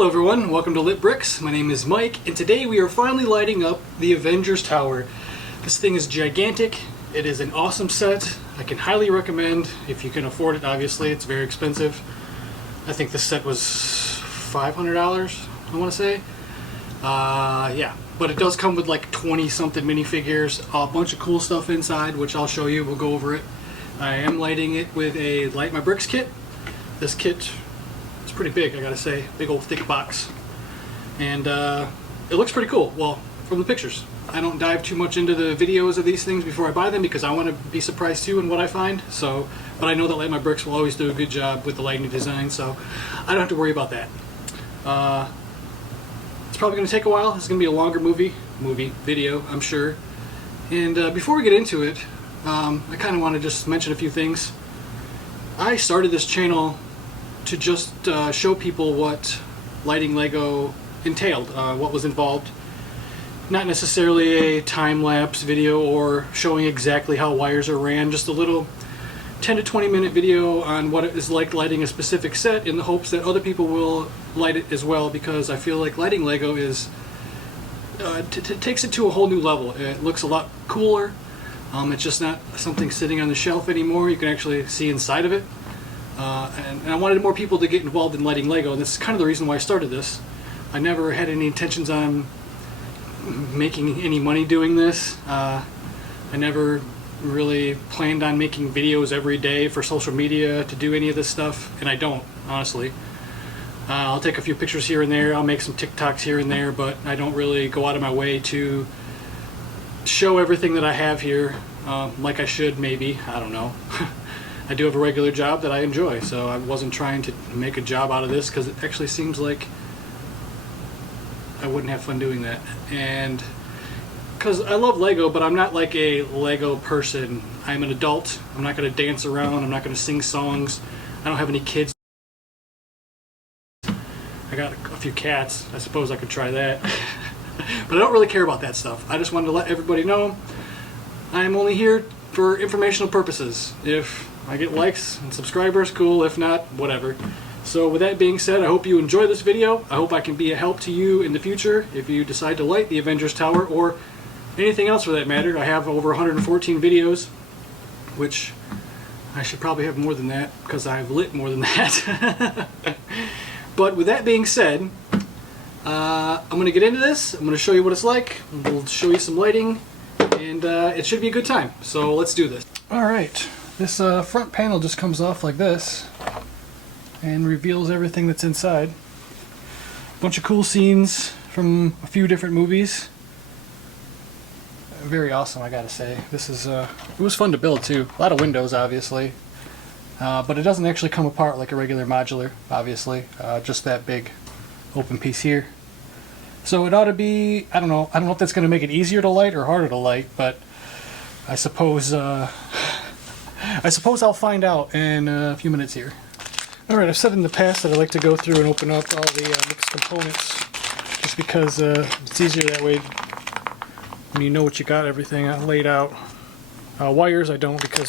Hello everyone, welcome to Lit Bricks. My name is Mike, and today we are finally lighting up the Avengers Tower. This thing is gigantic. It is an awesome set. I can highly recommend if you can afford it. Obviously, it's very expensive. I think this set was $500, I want to say. Yeah, but it does come with like 20-something minifigures, a bunch of cool stuff inside, which I'll show you. We'll go over it. I am lighting it with a Light My Bricks kit. This kit is pretty big, I gotta say. Big old thick box. And it looks pretty cool, well, from the pictures. I don't dive too much into the videos of these things before I buy them because I want to be surprised too in what I find. So, but I know that Light My Bricks will always do a good job with the lighting design, so I don't have to worry about that. It's probably going to take a while. It's going to be a longer video, I'm sure. And before we get into it, I kind of want to just mention a few things. I started this channel to just show people what lighting Lego entailed, what was involved. Not necessarily a time-lapse video or showing exactly how wires are ran, just a little 10 to 20 minute video on what it is like lighting a specific set in the hopes that other people will light it as well, because I feel like lighting Lego is takes it to a whole new level. It looks a lot cooler. It's just not something sitting on the shelf anymore. You can actually see inside of it. And I wanted more people to get involved in lighting Lego, and this is kind of the reason why I started this. I never had any intentions on making any money doing this. I never really planned on making videos every day for social media to do any of this stuff, and I don't, honestly. I'll take a few pictures here and there, I'll make some TikToks here and there, but I don't really go out of my way to show everything that I have here, like I should maybe, I don't know. I do have a regular job that I enjoy, so I wasn't trying to make a job out of this because it actually seems like I wouldn't have fun doing that. And because I love Lego, but I'm not like a Lego person. I'm an adult. I'm not going to dance around. I'm not going to sing songs. I don't have any kids. I got a few cats. I suppose I could try that. But I don't really care about that stuff. I just wanted to let everybody know I'm only here for informational purposes. If I get likes and subscribers, cool. If not, whatever. So with that being said, I hope you enjoy this video. I hope I can be a help to you in the future if you decide to light the Avengers Tower or anything else for that matter. I have over 114 videos, which I should probably have more than that because I've lit more than that. But with that being said, I'm going to get into this. I'm going to show you what it's like. We'll show you some lighting, and it should be a good time. So let's do this. Alright, this front panel just comes off like this and reveals everything that's inside. A bunch of cool scenes from a few different movies. Very awesome, I gotta say. This is it was fun to build too. A lot of windows, obviously, but it doesn't actually come apart like a regular modular. Obviously, just that big open piece here. So it ought to be. I don't know if that's going to make it easier to light or harder to light, but I suppose I'll find out in a few minutes here. Alright, I've said in the past that I like to go through and open up all the mixed components just because it's easier that way when you know what you got, everything laid out. Wires I don't because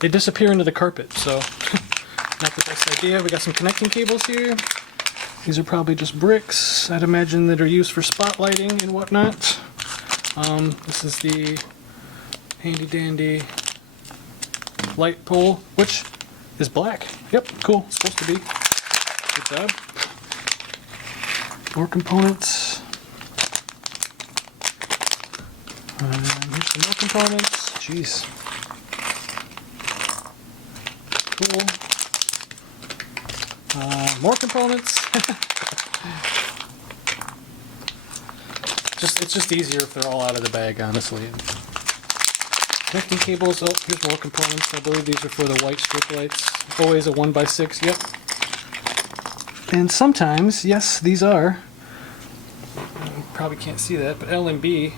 they disappear into the carpet, so not the best idea. We got some connecting cables here. These are probably just bricks, I'd imagine, that are used for spotlighting and whatnot. This is the handy dandy light pole, which is black. Yep, cool. It's supposed to be. Good job. More components. Here's some more components. Jeez. Cool. More components. It's just easier if they're all out of the bag, honestly. Connecting cables. Oh, here's more components. I believe these are for the white strip lights. Always a 1x6. Yep. And sometimes, yes, these are. You probably can't see that, but L&B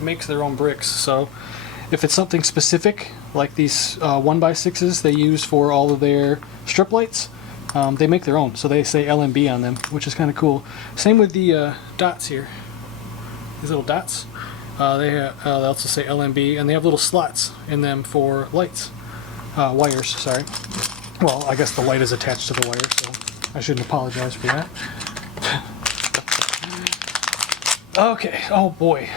makes their own bricks. So if it's something specific, like these 1x6s they use for all of their strip lights, they make their own. So they say L&B on them, which is kind of cool. Same with the dots here. These little dots. They also say LMB, and they have little slots in them for lights. Wires, sorry. Well, I guess the light is attached to the wire, so I shouldn't apologize for that. Okay, oh boy.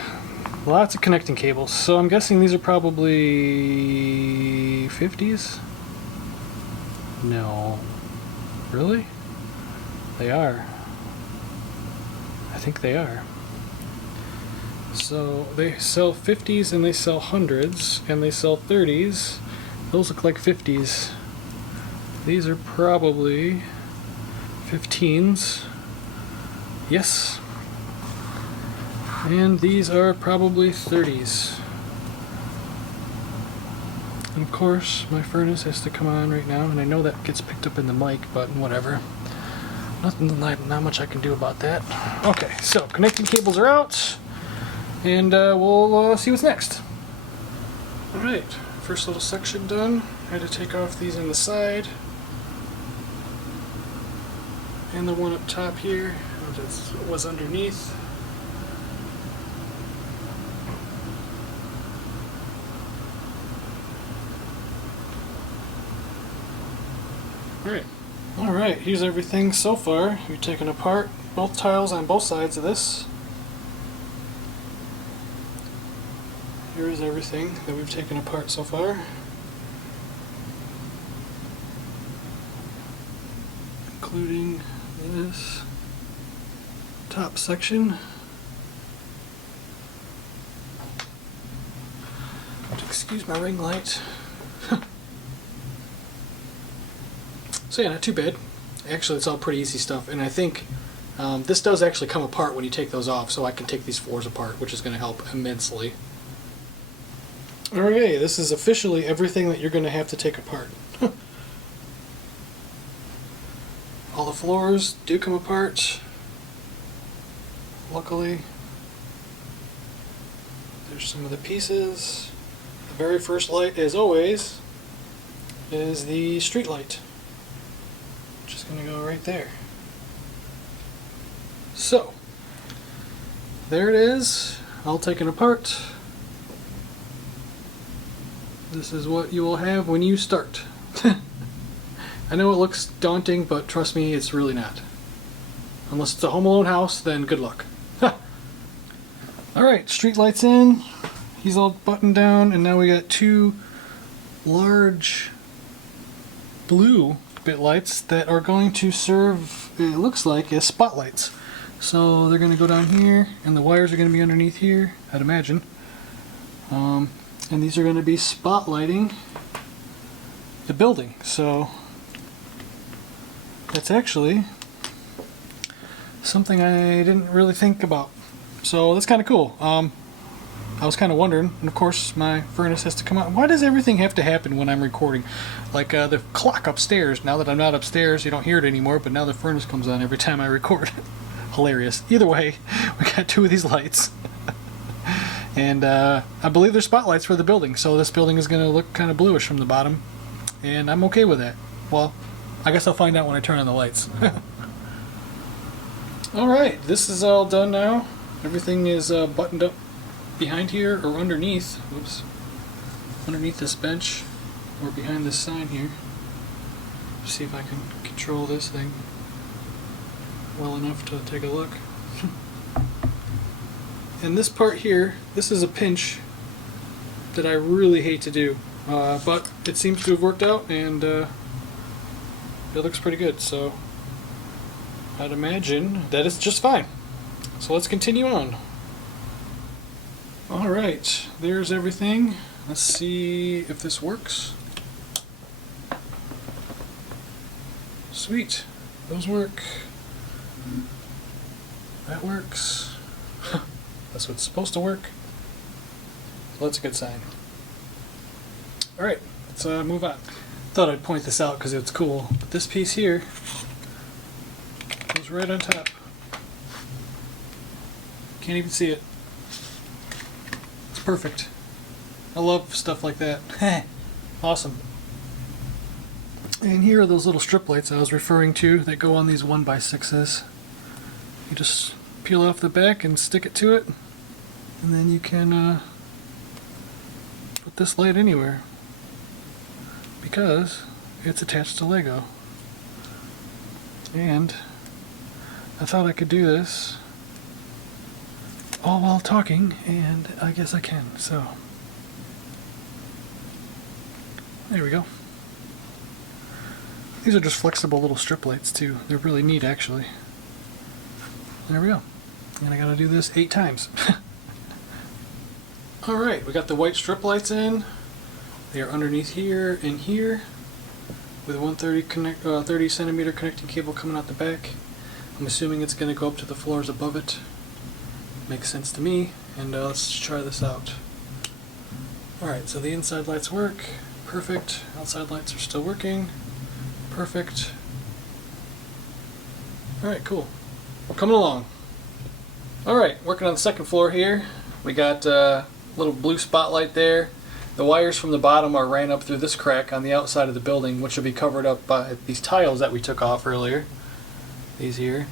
Lots of connecting cables. So I'm guessing these are probably 50s? No. Really? They are. I think they are. So they sell 50s and they sell 100s and they sell 30s. Those look like 50s. These are probably 15s. Yes. And these are probably 30s. And of course, my furnace has to come on right now, and I know that gets picked up in the mic, but whatever. Not much I can do about that. Okay, so connecting cables are out, and we'll see what's next. Alright, first little section done. I had to take off these on the side, and the one up top here that was underneath. Alright, here's everything so far. We've taken apart both tiles on both sides of this. Here is everything that we've taken apart so far. Including this top section. Excuse my ring light. So yeah, not too bad. Actually, it's all pretty easy stuff, and I think this does actually come apart when you take those off, so I can take these floors apart, which is going to help immensely. Okay, this is officially everything that you're going to have to take apart. All the floors do come apart. Luckily, there's some of the pieces. The very first light, as always, is the street light. Just going to go right there. So, there it is, all taken apart. This is what you will have when you start. I know it looks daunting, but trust me, it's really not. Unless it's a Home Alone house, then good luck. Alright, street lights in. He's all buttoned down, and now we got two large blue bit lights that are going to serve, it looks like, as spotlights. So they're going to go down here, and the wires are going to be underneath here, I'd imagine. And these are going to be spotlighting the building. So that's actually something I didn't really think about. So that's kind of cool. I was kind of wondering, and of course my furnace has to come out. Why does everything have to happen when I'm recording? Like the clock upstairs, now that I'm not upstairs, you don't hear it anymore, but now the furnace comes on every time I record. Hilarious. Either way, we got two of these lights. And I believe they're spotlights for the building, so this building is going to look kind of bluish from the bottom, and I'm okay with that. Well, I guess I'll find out when I turn on the lights. Alright, this is all done now. Everything is buttoned up behind here, or underneath, whoops, underneath this bench, or behind this sign here. See if I can control this thing well enough to take a look. And this part here, this is a pinch that I really hate to do, but it seems to have worked out, and it looks pretty good, so I'd imagine that it's just fine. So let's continue on. Alright, there's everything. Let's see if this works. Sweet, those work. That works. That's what's supposed to work. So that's a good sign. Alright, let's move on. Thought I'd point this out because it's cool. But this piece here goes right on top. Can't even see it. It's perfect. I love stuff like that. Awesome. And here are those little strip lights I was referring to that go on these 1x6s. You just peel off the back and stick it to it, and then you can put this light anywhere because it's attached to Lego. And I thought I could do this all while talking, and I guess I can, so there we go. These are just flexible little strip lights too. They're really neat actually. There we go. And I gotta do this 8 times. Alright, we got the white strip lights in. They are underneath here and here with a 30 centimeter connecting cable coming out the back. I'm assuming it's going to go up to the floors above it. Makes sense to me. And let's try this out. Alright, so the inside lights work. Perfect. Outside lights are still working. Perfect. Alright, cool. We're coming along. Alright, working on the second floor here. We got a little blue spotlight there. The wires from the bottom are ran up through this crack on the outside of the building, which will be covered up by these tiles that we took off earlier. These here.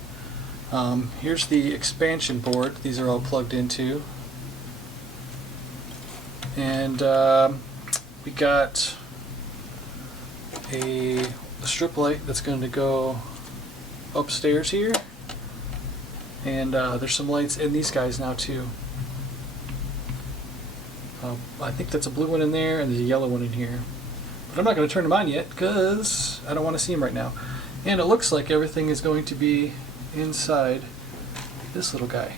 Here's the expansion board. These are all plugged into. And we got a strip light that's going to go upstairs here. And there's some lights in these guys now too. I think that's a blue one in there and there's a yellow one in here. But I'm not going to turn them on yet because I don't want to see them right now. And it looks like everything is going to be inside this little guy.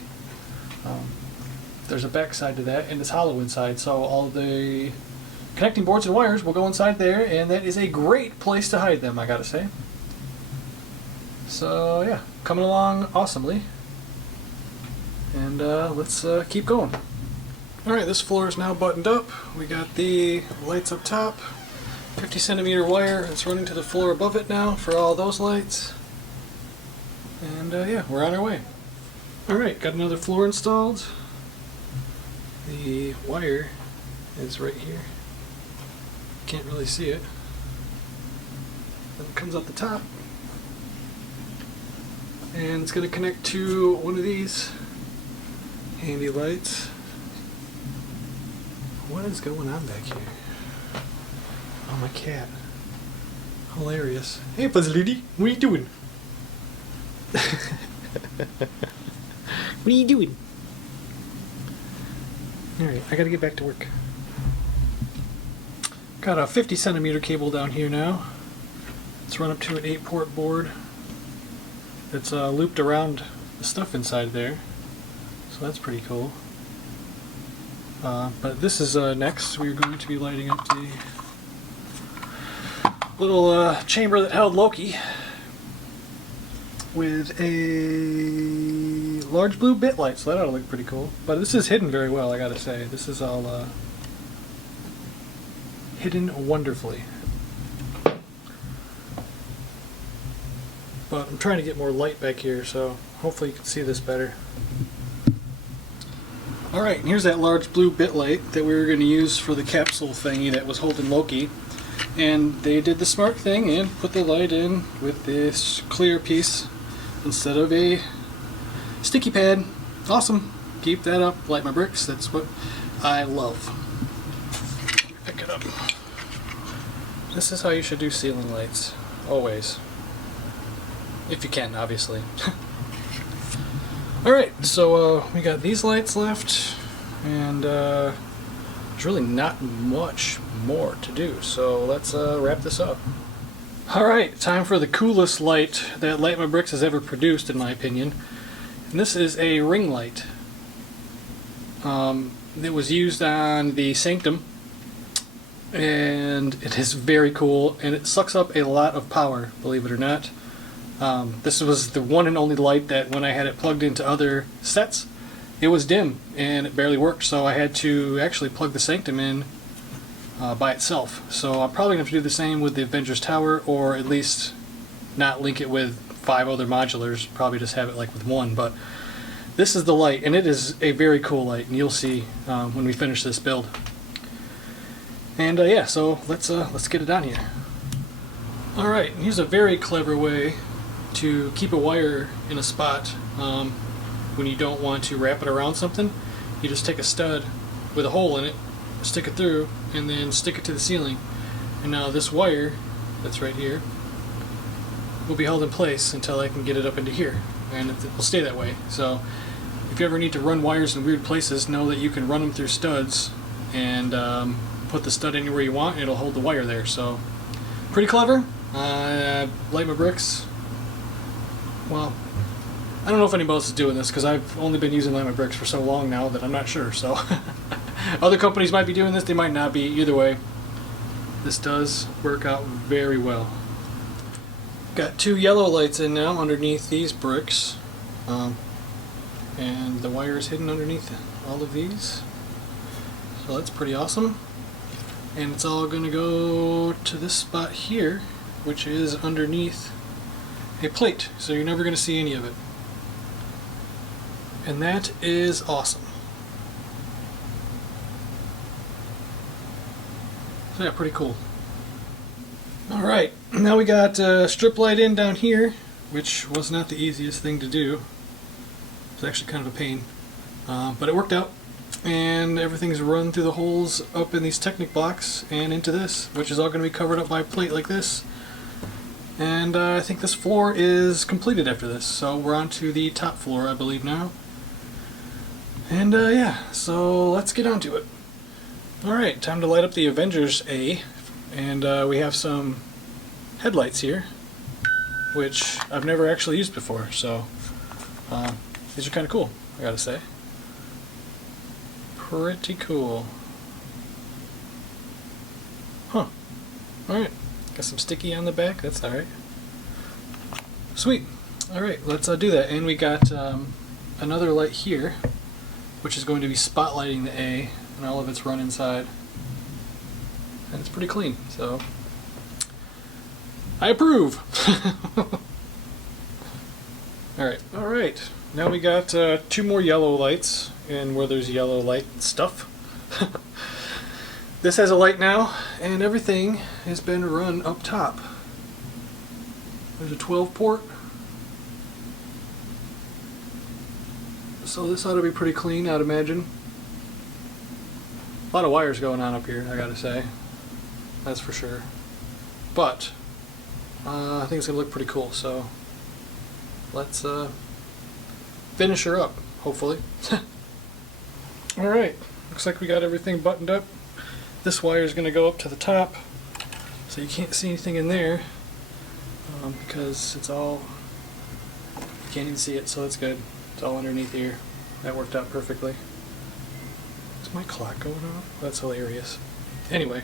There's a back side to that and it's hollow inside, so all the connecting boards and wires will go inside there, and that is a great place to hide them, I gotta say. So yeah, coming along awesomely. And let's keep going. Alright, this floor is now buttoned up. We got the lights up top, 50 centimeter wire. It's running to the floor above it now for all those lights. And yeah, we're on our way. Alright, got another floor installed. The wire is right here. Can't really see it. Then it comes out the top. And it's going to connect to one of these handy lights. What is going on back here? Oh, my cat. Hilarious. Hey, Fuzz Lady, what are you doing? What are you doing? Alright, I gotta get back to work. Got a 50 centimeter cable down here now. It's run up to an 8-port board that's looped around the stuff inside there. So that's pretty cool. But this is next. We're going to be lighting up the little chamber that held Loki with a large blue bit light, so that ought to look pretty cool. But this is hidden very well, I gotta say. This is all hidden wonderfully. But I'm trying to get more light back here, so hopefully you can see this better. Alright, and here's that large blue bit light that we were going to use for the capsule thingy that was holding Loki. And they did the smart thing and put the light in with this clear piece instead of a sticky pad. Awesome. Keep that up, light my bricks. That's what I love. Pick it up. This is how you should do ceiling lights. Always. If you can, obviously. Alright, so we got these lights left, and there's really not much more to do, so let's wrap this up. Alright, time for the coolest light that Light My Bricks has ever produced, in my opinion. And this is a ring light. It was used on the Sanctum, and it is very cool, and it sucks up a lot of power, believe it or not. This was the one and only light that when I had it plugged into other sets, it was dim and it barely worked, so I had to actually plug the Sanctum in by itself. So I'm probably going to have to do the same with the Avengers Tower, or at least not link it with 5 other modulars, probably just have it like with one. But this is the light, and it is a very cool light, and you'll see when we finish this build. And yeah, so let's get it on here. Alright, here's a very clever way to keep a wire in a spot when you don't want to wrap it around something. You just take a stud with a hole in it, stick it through, and then stick it to the ceiling. And now this wire that's right here will be held in place until I can get it up into here, and it will stay that way. So if you ever need to run wires in weird places, know that you can run them through studs and put the stud anywhere you want and it'll hold the wire there. So pretty clever. Light my bricks. Well, I don't know if anybody else is doing this because I've only been using Light my bricks for so long now that I'm not sure. So other companies might be doing this, they might not be. Either way, this does work out very well. Got 2 yellow lights in now underneath these bricks, and the wire is hidden underneath all of these, so that's pretty awesome. And it's all going to go to this spot here, which is underneath a plate, so you're never going to see any of it. And that is awesome. So yeah, pretty cool. Alright, now we got strip light in down here, which was not the easiest thing to do. It's actually kind of a pain, but it worked out. And everything's run through the holes up in these Technic blocks and into this, which is all going to be covered up by a plate like this. And I think this floor is completed after this, so we're on to the top floor, I believe, now. And yeah, so let's get on to it. Alright, time to light up the Avengers A. And we have some headlights here, which I've never actually used before, so these are kind of cool, I gotta say. Pretty cool. Huh. Alright, got some sticky on the back, that's alright. Sweet. Alright, let's do that. And we got another light here, which is going to be spotlighting the A, and all of it's run inside. And it's pretty clean, so I approve. Alright, now we got 2 more yellow lights, and where there's yellow light stuff. This has a light now, and everything has been run up top. There's a 12 port, so this ought to be pretty clean, I'd imagine. A lot of wires going on up here, I gotta say. That's for sure. But I think it's gonna look pretty cool, so let's finish her up, hopefully. Alright, looks like we got everything buttoned up. This wire is gonna go up to the top, so you can't see anything in there, because it's all, you can't even see it, so that's good. It's all underneath here. That worked out perfectly. Is my clock going off? That's hilarious. Anyway.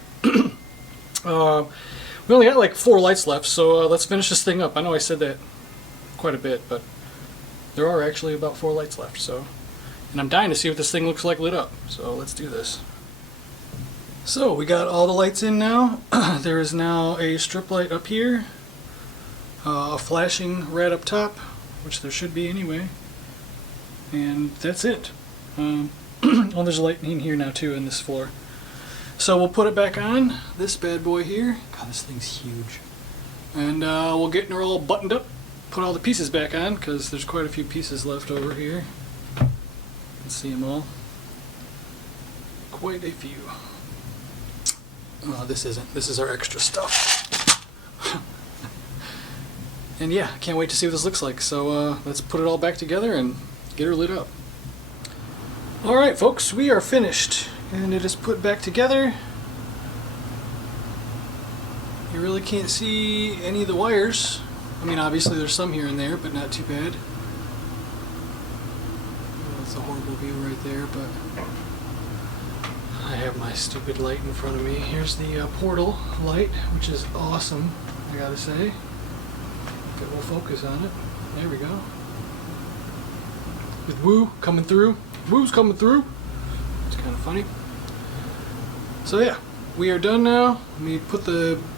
We only got like 4 lights left, so let's finish this thing up. I know I said that quite a bit, but there are actually about 4 lights left, so. And I'm dying to see what this thing looks like lit up, so let's do this. So we got all the lights in now. There is now a strip light up here, a flashing red up top, which there should be anyway, and that's it. Oh, there's a light in here now too in this floor. So we'll put it back on, this bad boy here. God, this thing's huge. And we'll get her all buttoned up, put all the pieces back on, because there's quite a few pieces left over here. You can see them all. Quite a few. This isn't. This is our extra stuff. And yeah, can't wait to see what this looks like. So let's put it all back together and get her lit up. Alright folks, we are finished. And it is put back together. You really can't see any of the wires. I mean, obviously there's some here and there, but not too bad. That's a horrible view right there, but I have my stupid light in front of me. Here's the portal light, which is awesome, I gotta say. If it will focus on it. There we go. With Woo coming through. Woo's coming through. It's kind of funny. So yeah, we are done now. Let me put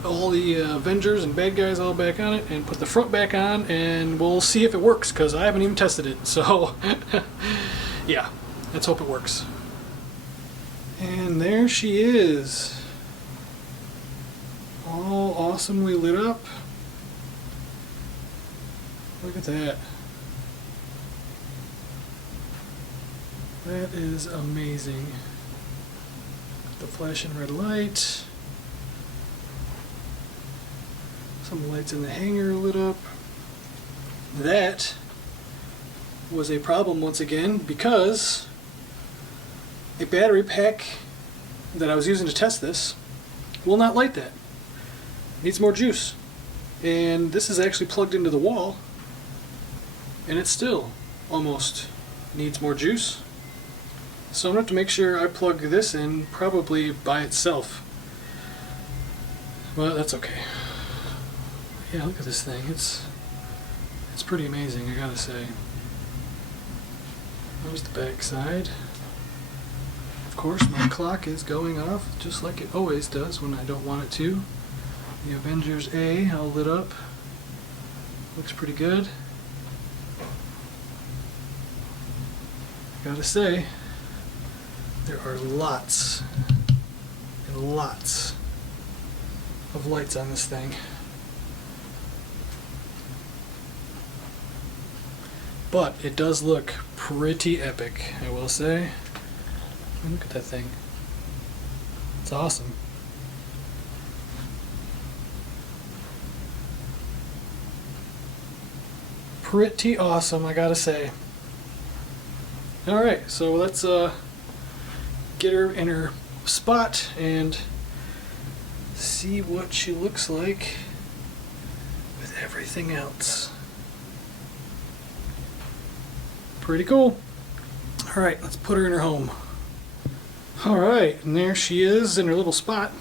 all the Avengers and bad guys all back on it and put the front back on, and we'll see if it works, because I haven't even tested it. So yeah, let's hope it works. And there she is. All awesomely lit up. Look at that. That is amazing. The flashing red light. Some lights in the hangar lit up. That was a problem once again because a battery pack that I was using to test this will not light that. It needs more juice. And this is actually plugged into the wall, and it still almost needs more juice. So I'm going to have to make sure I plug this in probably by itself. Well, that's okay. Yeah, look at this thing. It's pretty amazing, I gotta say. There's the back side. Of course, my clock is going off just like it always does when I don't want it to. The Avengers A all lit up. Looks pretty good. Gotta say, there are lots and lots of lights on this thing. But it does look pretty epic, I will say. Look at that thing. It's awesome. Pretty awesome, I gotta say. Alright, so let's get her in her spot and see what she looks like with everything else. Pretty cool. Alright, let's put her in her home. Alright, and there she is in her little spot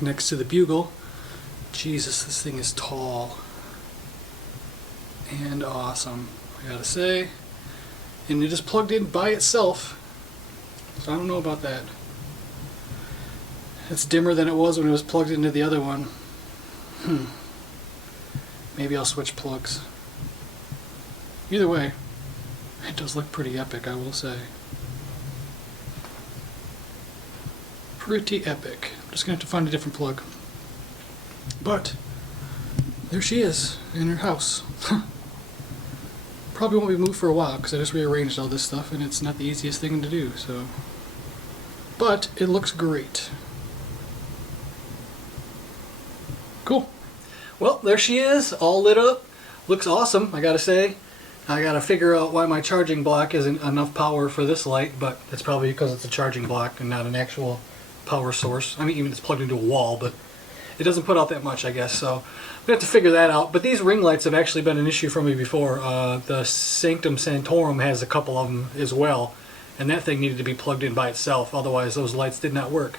next to the bugle. Jesus, this thing is tall and awesome, I gotta say. And it is plugged in by itself, so I don't know about that. It's dimmer than it was when it was plugged into the other one. Maybe I'll switch plugs. Either way, it does look pretty epic, I will say. Pretty epic. I'm just going to have to find a different plug. But, there she is, in her house. Probably won't be moved for a while, because I just rearranged all this stuff, and it's not the easiest thing to do, so. But, it looks great. Cool. Well, there she is, all lit up. Looks awesome, I gotta say. I gotta figure out why my charging block isn't enough power for this light, but it's probably because it's a charging block and not an actual power source. I mean, even it's plugged into a wall, but it doesn't put out that much, I guess, so we have to figure that out. But these ring lights have actually been an issue for me before. The Sanctum Sanctorum has a couple of them as well, and that thing needed to be plugged in by itself, otherwise those lights did not work.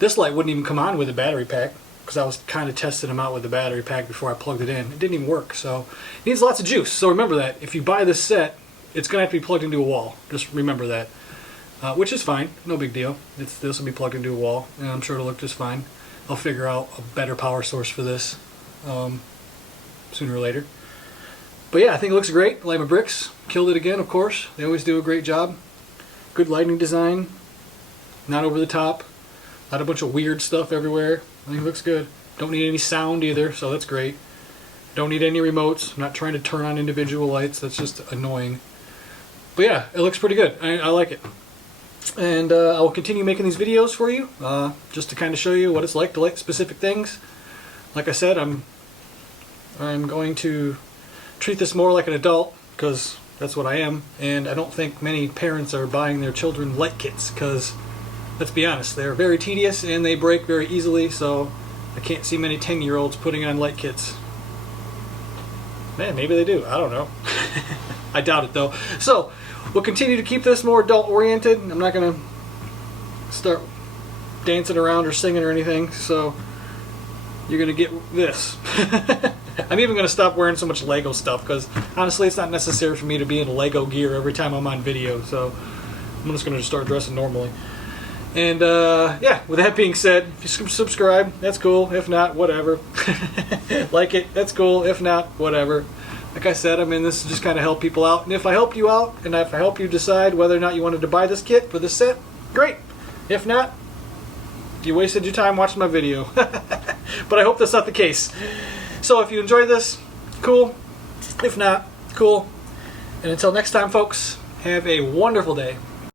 This light wouldn't even come on with a battery pack, because I was kind of testing them out with the battery pack before I plugged it in. It didn't even work, so it needs lots of juice. So remember that. If you buy this set, it's going to have to be plugged into a wall. Just remember that. Which is fine. No big deal. This will be plugged into a wall, and I'm sure it'll look just fine. I'll figure out a better power source for this sooner or later. But yeah, I think it looks great. Lima Bricks killed it again, of course. They always do a great job. Good lighting design. Not over the top. Not a bunch of weird stuff everywhere. I think it looks good. Don't need any sound either, so that's great. Don't need any remotes. I'm not trying to turn on individual lights. That's just annoying. But yeah, it looks pretty good. I like it. And I will continue making these videos for you, just to kind of show you what it's like to light specific things. Like I said, I'm going to treat this more like an adult, because that's what I am. And I don't think many parents are buying their children light kits, because let's be honest, they're very tedious and they break very easily, so I can't see many 10-year-olds putting on light kits. Man, maybe they do. I don't know. I doubt it, though. So, we'll continue to keep this more adult-oriented. I'm not going to start dancing around or singing or anything, so you're going to get this. I'm even going to stop wearing so much LEGO stuff, because honestly, it's not necessary for me to be in LEGO gear every time I'm on video, so I'm just going to start dressing normally. And yeah, with that being said, if you subscribe, that's cool. If not, whatever. Like it, that's cool. If not, whatever. Like I said, I'm in this to just kind of help people out. And if I help you out, and if I help you decide whether or not you wanted to buy this kit for this set, great. If not, you wasted your time watching my video. But I hope that's not the case. So if you enjoyed this, cool. If not, cool. And until next time, folks, have a wonderful day.